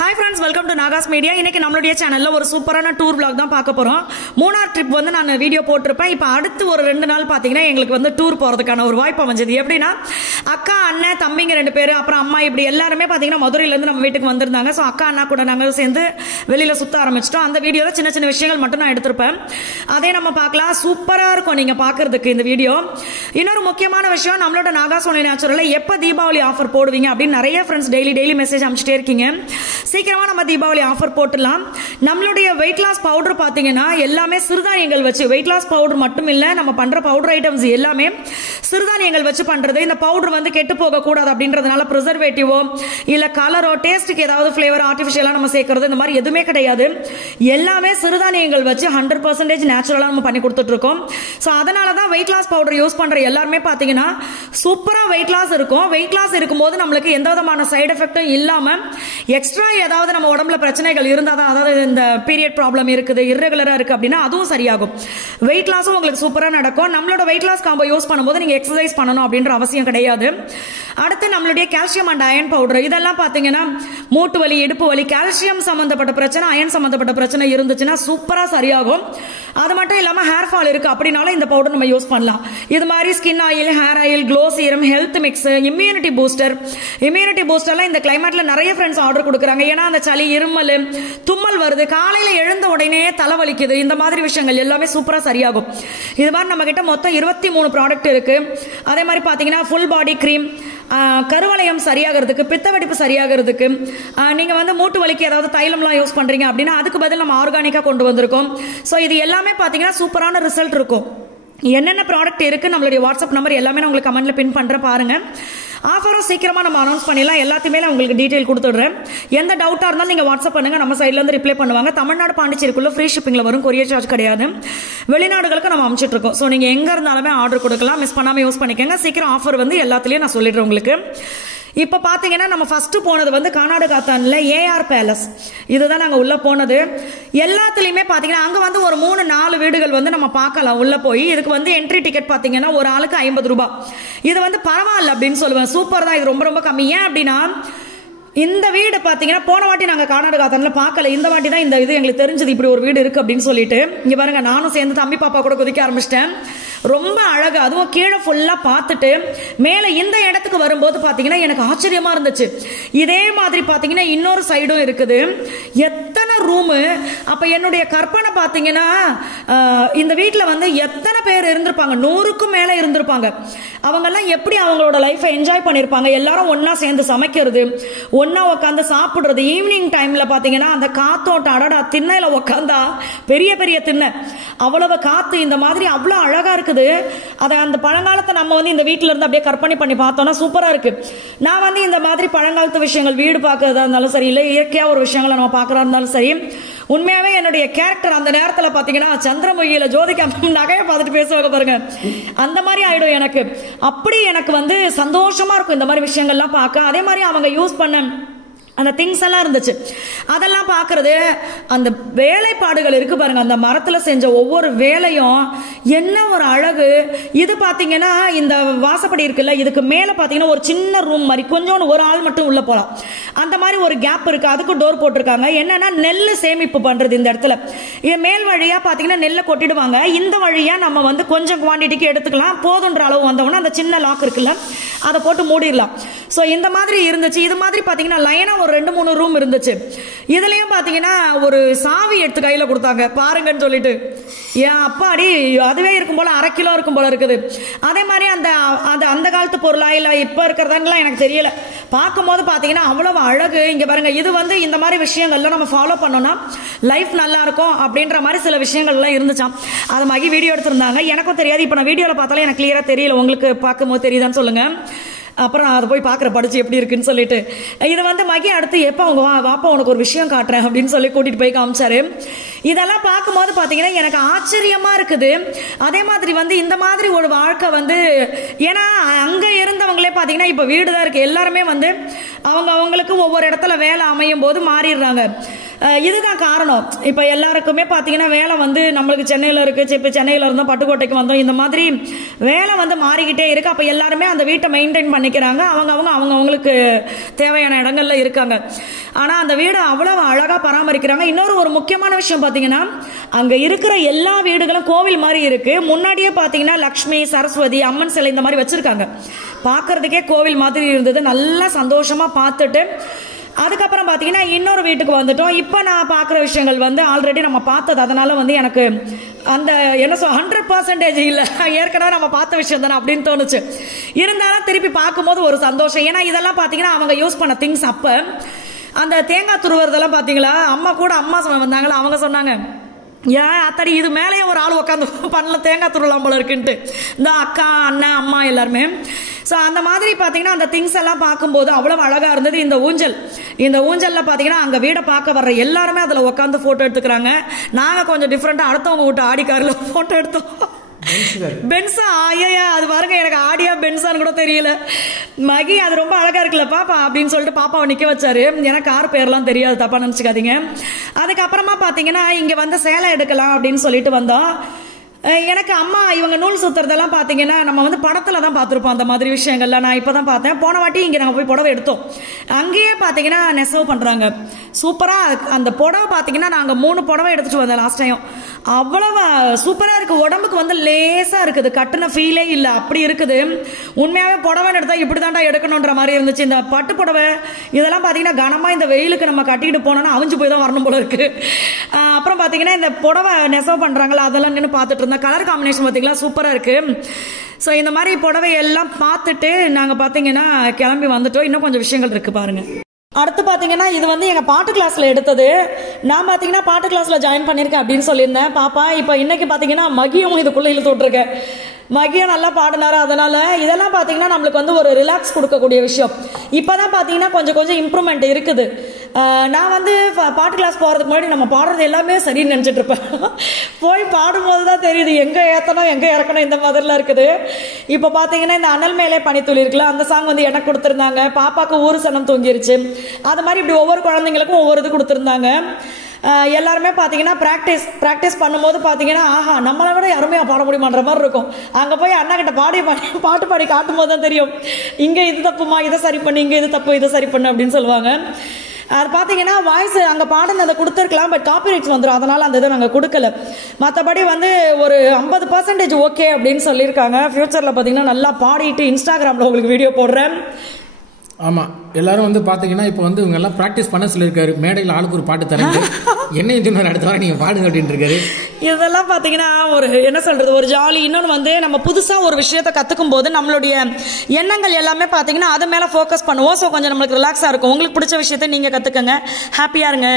Hi friends, welcome to Nagas Media. இன்னைக்கு நம்மளுடைய சேனல்ல ஒரு சூப்பரான டூர் vlog தான் பார்க்க போறோம். மூணார் ட்ரிப் வந்து நான் வீடியோ போட்டுருப்பேன். இப்போ அடுத்து ஒரு 2 நாள் பாத்தீங்கன்னா எங்களுக்கு வந்து டூர் போறதுக்கான ஒரு வாய்ப்பு அமைஞ்சது. எப்படின்னா அக்கா அண்ணன் தம்பிங்க 2 பேர் அப்புறம் அம்மா இப்படி எல்லாருமே பாத்தீங்கன்னா மதுரையில இருந்து நம்ம வீட்டுக்கு வந்திருந்தாங்க. சோ அக்கா அண்ணா கூட நாங்க சேர்ந்து வெளியில சுத்த ஆரம்பிச்சிட்டோம். அந்த வீடியோல சின்ன சின்ன விஷயங்கள் மட்டும் நான் எடுத்திருப்பேன். அதே நம்ம பார்க்கலாம். சூப்பரா இருக்கும் நீங்க பாக்குறதுக்கு இந்த வீடியோ. இன்னொரு முக்கியமான விஷயம், நம்மளோட நாகாஸ் ஒன்லி நேச்சுரல்ல எப்ப தீபாவளி ஆஃபர் போடுவீங்க அப்படின்னு நிறைய ஃப்ரெண்ட்ஸ் டெய்லி மெசேஜ் அனுப்பிச்சிட்டே இருக்கீங்க. சீக்கிரமா நம்ம தீபாவளி ஆஃபர் போட்டுடலாம். நம்மளுடைய வெயிட் லாஸ் பவுடர் பாத்தீங்கன்னா எல்லாமே சிறுதானியங்கள் வச்சு, வெயிட் லாஸ் பவுடர் மட்டும் இல்ல, நம்ம பண்ற பவுடர் ஐட்டம்ஸ் எல்லாமே சிறுதானியங்கள் வச்சு பண்றது. இந்த பவுடர் வந்து கெட்டு போக கூடாது அப்படின்றதுனால ப்ரிசர்வேட்டிவோ இல்ல கலரோ டேஸ்ட்டுக்கு ஏதாவது ஃபிளேவர் ஆர்டிஃபிஷியலா நம்ம சேர்க்கறது இந்த மாதிரி எதுவுமே கிடையாது. எல்லாமே சிறுதானியங்கள் வச்சு 100% நேச்சுரலா நம்ம பண்ணி கொடுத்துட்டு இருக்கோம். சோ அதனால தான் வெயிட் லாஸ் பவுடர் யூஸ் பண்ற எல்லாருமே பாத்தீங்கன்னா சூப்பரா வெயிட் லாஸ் இருக்கும். வெயிட் லாஸ் இருக்கும்போது நம்மளுக்கு எந்த விதமான சைடு எஃபெக்டும் இல்லாம எக்ஸ்ட்ரா ஏதாவது நம்ம உடம்புல பிரச்சனைகள் இருந்தாதான், அதாவது இந்த பீரியட் ப்ராப்ளம் இருக்குது, இர்ரெகுலரா இருக்கு அப்படின்னா அதுவும் சரியாகும். வெயிட் லாஸும் உங்களுக்கு சூப்பரா நடக்கும். நம்மளோட வெயிட் லாஸ் காம்போ யூஸ் பண்ணும்போது நீங்க எக்ஸசைஸ் பண்ணணும் அப்படின்ற அவசியம் கிடையாது. அடுத்து நம்மளுடைய கால்சியம் அண்ட் அயன் பவுடர், இதெல்லாம் பாத்தீங்கன்னா மூட்டு வலி, இடுப்பு வலி, கால்சியம் சம்பந்தப்பட்ட பிரச்சனை, அயன் சம்பந்தப்பட்ட பிரச்சனை இருந்துச்சுன்னா சூப்பரா சரியாகும். அது மட்டும் இல்லாம ஹேர் ஃபால் இருக்கு அப்படின்னாலும் இந்த பவுடர் நம்ம யூஸ் பண்ணலாம். இது மாதிரி skin oil, hair oil, glow serum, health mix, immunity booster. Immunity பூஸ்டர்லாம் இந்த கிளைமேட்ல நிறைய ஃப்ரெண்ட்ஸ் ஆர்டர் கொடுக்குறாங்க. ஏன்னா அந்த சளி, இருமல், தும்மல் வருது, காலையில எழுந்த உடனே தலைவலிக்குது, இந்த மாதிரி விஷயங்கள் எல்லாமே சூப்பரா சரியாகும். இது மாதிரி நம்ம கிட்ட மொத்தம் 23 ப்ராடக்ட் இருக்கு. அதே மாதிரி பாத்தீங்கன்னா ஃபுல் பாடி கிரீம், கருவளையம் சரியாகிறதுக்கு, பித்த வெடிப்பு சரியாகிறதுக்கு, நீங்க வந்து மூட்டு வலிக்கு ஏதாவது தைலம்லாம் யூஸ் பண்றீங்க அப்படின்னா அதுக்கு பதில் நம்ம ஆர்கானிக்கா கொண்டு வந்திருக்கோம். சோ இது எல்லாமே பாத்தீங்கன்னா சூப்பரான ரிசல்ட் இருக்கும். என்னென்ன ப்ராடக்ட் இருக்கு, நம்மளுடைய வாட்ஸ்அப் நம்பர் எல்லாமே நான் உங்களுக்கு கமெண்ட்ல பின் பண்ற பாருங்க. ஆஃபரும் சீக்கிரமா நம்ம அனௌன்ஸ் பண்ணிடலாம். எல்லாத்தையுமே நான் உங்களுக்கு டீடைல் கொடுத்துடுறேன். எந்த டவுட்டா இருந்தாலும் நீங்க வாட்ஸ்அப் பண்ணுங்க, நம்ம சைட்ல இருந்து ரிப்ளை பண்ணுவாங்க. தமிழ்நாடு பாண்டிச்சேரிக்குள்ள ஃப்ரீ ஷிப்பிங்ல வரும், கொரியர் சார்ஜ் கிடையாது. வெளிநாடுகளுக்கு நம்ம அனுப்பிச்சிட்டு இருக்கோம். ஸோ நீங்க எங்க இருந்தாலுமே ஆர்டர் கொடுக்கலாம், மிஸ் பண்ணாம யூஸ் பண்ணிக்கோங்க. சீக்கிரம் ஆஃபர் வந்து எல்லாத்துலயும் நான் சொல்லிடுறேன் உங்களுக்கு. இப்ப பாத்தீங்கன்னா நம்ம ஃபர்ஸ்ட் போனது வந்து கர்நாடகாத்தான்ல ஏஆர் பேலஸ். இதுதான் நாங்க உள்ள போனது. எல்லாத்துலயுமே பாத்தீங்கன்னா அங்க வந்து ஒரு 3-4 வீடுகள் வந்து நம்ம பார்க்கலாம் உள்ள போய். இதுக்கு வந்து என்ட்ரி டிக்கெட் பாத்தீங்கன்னா ஒரு ஆளுக்கு 50 ரூபாய். இது வந்து பரவாயில்ல அப்படின்னு சொல்லுவேன். சூப்பர் தான், இது ரொம்ப ரொம்ப கம்மி. ஏன் அப்படின்னா இந்த வீடு பாத்தீங்கன்னா போன வாட்டி நாங்க கர்நாடகாத்தான்ல பார்க்கல, இந்த வாட்டி தான் இந்த இது எங்களுக்கு தெரிஞ்சது இப்படி ஒரு வீடு இருக்கு அப்படின்னு சொல்லிட்டு. இங்க பாருங்க, நானும் சேர்ந்து தம்பி பாப்பா கூட குதிக்க ஆரம்பிச்சிட்டேன். ரொம்ப அழகு. அதுவும் கீழே ஃபுல்லா பார்த்துட்டு மேல இந்த இடத்துக்கு வரும்போது பாத்தீங்கன்னா எனக்கு ஆச்சரியமா இருந்துச்சு. இதே மாதிரி பாத்தீங்கன்னா இன்னொரு சைடும் இருக்குது. எத்தனை ரூமு! அப்ப என்னுடைய கற்பனை பாத்தீங்கன்னா இந்த வீட்டுல வந்து எத்தனை பேர் இருந்திருப்பாங்க, 100க்கும் மேல இருந்திருப்பாங்க. அவங்க எல்லாம் எப்படி அவங்களோட லைஃபை என்ஜாய் பண்ணிருப்பாங்க. எல்லாரும் ஒன்னா சேர்ந்து சமைக்கிறது, ஒன்னா உட்காந்து சாப்பிடுறது. ஈவினிங் டைம்ல பாத்தீங்கன்னா அந்த காத்தோட்டம், அடடா, திண்ணையில உட்காந்தா பெரிய பெரிய திண்ணை, அவ்வளவு காத்து, இந்த மாதிரி அவ்வளவு அழகா இருக்குது. அதை அந்த பழங்காலத்தை நம்ம வந்து இந்த வீட்டுல இருந்து அப்படியே கற்பனை பண்ணி பார்த்தோம்னா சூப்பரா இருக்கு. நான் வந்து இந்த மாதிரி பழங்காலத்து விஷயங்கள் வீடு பார்க்கறதா இருந்தாலும் சரி, இல்ல இயற்கையா ஒரு விஷயங்களை நம்ம பார்க்கறதா இருந்தாலும் சரி, உண்மையாவே என்னுடைய கேரக்டர் அந்த நேரத்துல பாத்தீங்கன்னா சந்திரமுகியில ஜோதிகா நகையை பார்த்துட்டு பேசுவாங்க பாருங்க, அந்த மாதிரி ஆயிடும் எனக்கு. அப்படி எனக்கு வந்து சந்தோஷமா இருக்கும் இந்த மாதிரி விஷயங்கள்லாம் பார்க்க. அதே மாதிரி அவங்க யூஸ் பண்ண அந்த திங்ஸ் எல்லாம் இருந்துச்சு, அதெல்லாம் பாக்குறது. அந்த வேலைப்பாடுகள் இருக்கு பாருங்க, அந்த மரத்துல செஞ்ச ஒவ்வொரு வேலையும் என்ன ஒரு அழகு. இது பாத்தீங்கன்னா இந்த வாசப்படி இருக்குல்ல, இதுக்கு மேல பாத்தீங்கன்னா ஒரு சின்ன ரூம் மாதிரி, கொஞ்சம் ஒரு ஆள் மட்டும் உள்ள போலாம், அந்த மாதிரி ஒரு கேப் இருக்கு. அதுக்கு டோர் போட்டிருக்காங்க. என்னன்னா நெல் சேமிப்பு பண்றது இந்த இடத்துல. இது மேல் வழியா பாத்தீங்கன்னா நெல்லை கொட்டிடுவாங்க, இந்த வழியா நம்ம வந்து கொஞ்சம் குவான்டிட்டிக்கு எடுத்துக்கலாம். போதுன்ற அளவு வந்தவொன்னா அந்த சின்ன லாக் இருக்குல்ல, அதை போட்டு மூடிடலாம். சோ இந்த மாதிரி இருந்துச்சு. இது மாதிரி பாத்தீங்கன்னா லைனா ஒரு 2-3 ரூம் இருந்துச்சு. இதுலயும் பாத்தீங்கன்னா ஒரு சாவி எடுத்து கையில கொடுத்தாங்க பாருங்கன்னு சொல்லிட்டு. ஏன் அப்பாடி, அதுவே இருக்கும் போல 1/2 கிலோ இருக்கும் போல இருக்குது. அதே மாதிரி அந்த காலத்து பொருளா இல்ல இப்ப இருக்கிறதான்லாம் எனக்கு தெரியல. பார்க்கும்போது பாத்தீங்கன்னா அவ்வளவு அழகு. இங்க பாருங்க, இது வந்து இந்த மாதிரி விஷயங்கள்ல நம்ம ஃபாலோ பண்ணோம்னா லைஃப் நல்லா இருக்கும் அப்படின்ற மாதிரி சில விஷயங்கள் எல்லாம் இருந்துச்சாம். அது மாதிரி வீடியோ எடுத்திருந்தாங்க. எனக்கும் தெரியாது. இப்ப நான் வீடியோல பார்த்தாலும் எனக்கு கிளியரா தெரியல. உங்களுக்கு பார்க்கும்போது தெரியுதான்னு சொல்லுங்க. அப்புறம் அதை போய் பார்க்குற படிச்சு எப்படி இருக்குன்னு சொல்லிட்டு. இதை வந்து மகி அடுத்து எப்போ அவங்க வாப்பா உனக்கு ஒரு விஷயம் காட்டுறேன் அப்படின்னு சொல்லி கூட்டிட்டு போய் காமிச்சாரு. இதெல்லாம் பார்க்கும்போது பார்த்தீங்கன்னா எனக்கு ஆச்சரியமா இருக்குது. அதே மாதிரி வந்து இந்த மாதிரி ஒரு வாழ்க்கை வந்து, ஏன்னா அங்கே இருந்தவங்களே பார்த்தீங்கன்னா இப்போ வீடு தான் இருக்கு. எல்லாருமே வந்து அவங்களுக்கு ஒவ்வொரு இடத்துல வேலை அமையும் போது மாறிடுறாங்க. இதுதான் காரணம். இப்போ எல்லாருக்குமே பார்த்தீங்கன்னா வேலை வந்து நம்மளுக்கு சென்னையில் இருக்குது, இப்போ சென்னையில் இருந்தோம் பட்டுக்கோட்டைக்கு வந்தோம், இந்த மாதிரி வேலை வந்து மாறிக்கிட்டே இருக்குது. அப்போ எல்லாருமே அந்த வீட்டை மெயின்டைன் பண்ணிக்கிறாங்க, அவங்களுக்கு தேவையான இடங்கள்ல இருக்காங்க. ஆனால் அந்த வீடை அவ்வளோ அழகாக பராமரிக்கிறாங்க. ஒரு முக்கியமான விஷயம் பார்த்தீங்கன்னா, அங்கே இருக்கிற எல்லா வீடுகளும் கோவில் மாதிரி இருக்கு. முன்னாடியே பார்த்தீங்கன்னா லக்ஷ்மி, சரஸ்வதி, அம்மன் சிலை இந்த மாதிரி வச்சிருக்காங்க. பார்க்கறதுக்கே கோவில் மாதிரி இருந்தது. நல்லா சந்தோஷமா பார்த்துட்டு அதுக்கப்புறம் பார்த்தீங்கன்னா இன்னொரு வீட்டுக்கு வந்துட்டோம். இப்போ நான் பார்க்குற விஷயங்கள் வந்து ஆல்ரெடி நம்ம பார்த்தது. அதனால வந்து எனக்கு அந்த என்ன 100% இல்லை, ஏற்கனவே நம்ம பார்த்த விஷயம் தானே அப்படின்னு தோணுச்சு. இருந்தாலும் திருப்பி பார்க்கும்போது ஒரு சந்தோஷம். ஏன்னா இதெல்லாம் பார்த்தீங்கன்னா அவங்க யூஸ் பண்ண திங்ஸ். அப்போ அந்த தேங்காய் துருவுறதெல்லாம் பார்த்தீங்களா, அம்மா வந்தாங்களா, அவங்க சொன்னாங்க, ஏன் அத்தடி இது மேலேயே ஒரு ஆள் உட்காந்து பண்ணல தேங்காய் துருவலாம் போல இருக்குன்ட்டு. இந்த அக்கா, அண்ணன், அம்மா எல்லாருமே. ஸோ அந்த மாதிரி பார்த்தீங்கன்னா அந்த திங்ஸ் எல்லாம் பார்க்கும்போது அவ்வளோ அழகாக இருந்தது. இந்த ஊஞ்சலில் பார்த்தீங்கன்னா அங்கே வீடை பார்க்க வர்ற எல்லாருமே அதில் உட்காந்து ஃபோட்டோ எடுத்துக்கிறாங்க. நாங்கள் கொஞ்சம் டிஃப்ரெண்ட்டாக அடுத்தவங்க விட்டு ஆடி காரில் ஃபோட்டோ எடுத்தோம். பென்ஸா? ஐயா, அது பாருங்க, எனக்கு ஆடியா பென்ஸான்னு கூட தெரியல. மகி அது ரொம்ப அழகா இருக்குல்ல பாப்பா அப்படின்னு சொல்லிட்டு பாப்பாவை நிக்க வச்சாரு. எனக்கு கார் பேர்லாம் தெரியாது, தப்பா நினைச்சுக்காதீங்க. அதுக்கப்புறமா பாத்தீங்கன்னா இங்க வந்து சேலை எடுக்கலாம் அப்படின்னு சொல்லிட்டு வந்தோம். எனக்கு அம்மா இவங்க நூல் சுத்துறதெல்லாம் பார்த்தீங்கன்னா நம்ம வந்து படத்தில் தான் பார்த்துருப்போம். அந்த மாதிரி விஷயங்கள்லாம் நான் இப்போ தான் பார்த்தேன். போன வாட்டி இங்கே நாங்கள் போய் புடவை எடுத்தோம். அங்கேயே பார்த்தீங்கன்னா நெசவு பண்ணுறாங்க சூப்பராக. அந்த புடவை பார்த்தீங்கன்னா நாங்கள் 3 புடவை எடுத்துகிட்டு வந்தோம் லாஸ்ட் டைம். அவ்வளவு சூப்பராக இருக்குது. உடம்புக்கு வந்து லேசாக இருக்குது, கட்டுன ஃபீலே இல்லை, அப்படி இருக்குது. உண்மையாகவே புடவைன்னு எடுத்தால் இப்படி தாண்டா எடுக்கணுன்ற மாதிரி இருந்துச்சு. இந்த பட்டு புடவை இதெல்லாம் பார்த்தீங்கன்னா கனமாக இந்த வெயிலுக்கு நம்ம கட்டிக்கிட்டு போனோன்னா அவிஞ்சு போய் தான் வரணும் போல இருக்குது. அப்புறம் பார்த்தீங்கன்னா இந்த புடவை நெசவு பண்ணுறாங்களா அதெல்லாம் நின்று பார்த்துட்டு இருந்தேன். கலர் காம்பினேஷன் பார்த்தீங்களா சூப்பராக இருக்குது. ஸோ இந்த மாதிரி புடவை எல்லாம் பார்த்துட்டு நாங்கள் பார்த்தீங்கன்னா கிளம்பி வந்துட்டோம். இன்னும் கொஞ்சம் விஷயங்கள் இருக்குது பாருங்கள். அடுத்து பார்த்தீங்கன்னா இது வந்து எங்கள் பாட்டு கிளாஸில் எடுத்தது. நான் பார்த்தீங்கன்னா பாட்டு கிளாஸில் ஜாயின் பண்ணியிருக்கேன் அப்படின்னு சொல்லியிருந்தேன் பாப்பா. இப்போ இன்னைக்கு பார்த்தீங்கன்னா மகியும் இதுக்குள்ளே இழுத்து விட்ருக்கேன். மகியும் நல்லா பாடினாரு. அதனால இதெல்லாம் பார்த்தீங்கன்னா நம்மளுக்கு வந்து ஒரு ரிலாக்ஸ் கொடுக்கக்கூடிய விஷயம். இப்போ தான் பார்த்தீங்கன்னா கொஞ்சம் இம்ப்ரூவ்மெண்ட் இருக்குது. நான் வந்து பாட்டு கிளாஸ் போகிறதுக்கு முன்னாடி நம்ம பாடுறது எல்லாமே சரின்னு நினச்சிட்டு இருப்பேன். போய் பாடும்போது தான் தெரியுது எங்கே ஏற்றணும் எங்கே இறக்கணும் இந்த மாதிரிலாம் இருக்குது. இப்போ பார்த்தீங்கன்னா இந்த அனல் மேலே பனித்துளி இருக்குல்ல, அந்த சாங் வந்து எனக்கு கொடுத்துருந்தாங்க. பாப்பாவுக்கு ஊரு சனம் தூங்கிருச்சு. அது மாதிரி இப்படி ஒவ்வொரு குழந்தைங்களுக்கும் ஒவ்வொரு இது கொடுத்துருந்தாங்க. எல்லாருமே பார்த்தீங்கன்னா ப்ராக்டிஸ் பண்ணும்போது பார்த்தீங்கன்னா ஆஹா நம்மளை விட யாருமே பாட முடியுமான்ற மாதிரி இருக்கும். அங்கே போய் அண்ணா கிட்ட பாட்டு பாடி காட்டும் போது தான் தெரியும் இங்கே இது தப்புமா, இதை சரி பண்ணு, இங்கே இது தப்பு, இதை சரி பண்ணு அப்படின்னு சொல்லுவாங்க. அது பார்த்தீங்கன்னா வாய்ஸ் அங்கே பாடினதை கொடுத்துருக்கலாம், பட் காப்பிரைட்ஸ் வந்துடும். அதனால் அந்த இதை நாங்கள் கொடுக்கல. மற்றபடி வந்து ஒரு 50% ஓகே அப்படின்னு சொல்லியிருக்காங்க. ஃப்யூச்சரில் பார்த்தீங்கன்னா நல்லா பாடிட்டு இன்ஸ்டாகிராமில் உங்களுக்கு வீடியோ போடுறேன். ஆமாம், எல்லாரும் வந்து பார்த்தீங்கன்னா இப்போ வந்து இவங்க எல்லாம் ப்ராக்டிஸ் பண்ண சொல்லியிருக்காரு. மேடையில் ஆளுக்கு ஒரு பாட்டு தரேன், என்னையும் சொன்னார் அடுத்த வாரம் நீங்கள் பாடுங்க அப்படின்னு இருக்காரு. இதெல்லாம் பார்த்தீங்கன்னா ஒரு என்ன சொல்கிறது, ஒரு ஜாலி. இன்னொன்று வந்து நம்ம புதுசாக ஒரு விஷயத்தை கற்றுக்கும் போது நம்மளுடைய எண்ணங்கள் எல்லாமே பார்த்தீங்கன்னா அது மேலே ஃபோக்கஸ் பண்ணுவோம். ஸோ கொஞ்சம் நம்மளுக்கு ரிலாக்ஸாக இருக்கும். உங்களுக்கு பிடிச்ச விஷயத்தை நீங்கள் கற்றுக்கங்க, ஹாப்பியாக இருங்க.